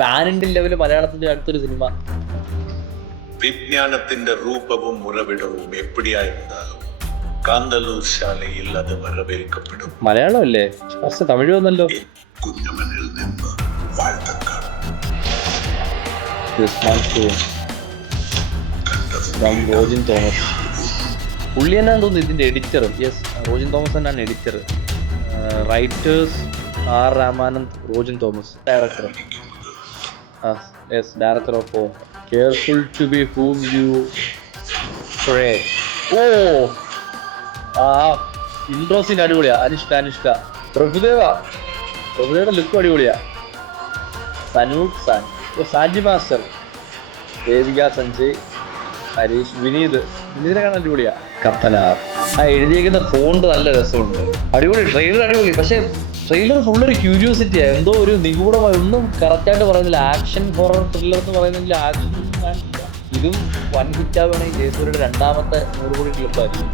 Pan Indian level മലയാളത്തിന്റെ അടുത്തൊരു cinema. വിജ്ഞാനത്തിന്റെ രൂപവും ഉറവിടവും എപ്പിടിയായിരുന്നാലും കാന്തല്ലൂർ ശാലയിൽ അത് വരവേൽക്കപ്പെടും. മലയാളം അല്ലേ? പക്ഷെ തമിഴ് വന്നല്ലോ. കുഞ്ഞമനിൽ നിന്ന് വാഴ്ത്തക്കാർ റോജിൻ തോമസ് പുള്ളി തന്നെയാണെന്ന് തോന്നുന്നു ഇതിന്റെ എഡിറ്റർ. യെസ്, റോജിൻ തോമസ് തന്നെയാണ് editor. Writers R Ramanand, Rojin Thomas director. Yes, director of careful to be whom you pray. ഓ ആ ഇൻട്രോസിന് അടിപൊളിയാ. അനുഷ്ക പ്രഭുദേവയുടെ ലുക്കും അടിപൊളിയാ. സനൂപ് സാൻ, സാജി മാസ്റ്റർ, ദേവിക സഞ്ജയ്, ഹരീഷ്, വിനീതിനെ കാണാൻ അടിപൊളിയാ. കപ്പനാർ ആ എഴുതിയേക്കുന്ന ഫോണ്ട് നല്ല രസമുണ്ട്. അടിപൊളി ട്രെയിലർ, അടിപൊളി. പക്ഷെ ട്രെയിലർ ഫുള്ളൊരു ക്യൂരിയോസിറ്റിയാ. എന്തോ ഒരു നിഗൂഢമായി, ഒന്നും കറക്റ്റായിട്ട് പറയുന്നില്ല. ആക്ഷൻ ഹൊറർ ത്രില്ലർ എന്ന് പറയുന്നെങ്കിൽ ആക്ഷൻ കാണില്ല. ഇതും വൻ ഹിറ്റാവുകയാണെങ്കിൽ ജയസൂര്യയുടെ രണ്ടാമത്തെ 100 കോടി ക്ലിപ്പായിരിക്കും.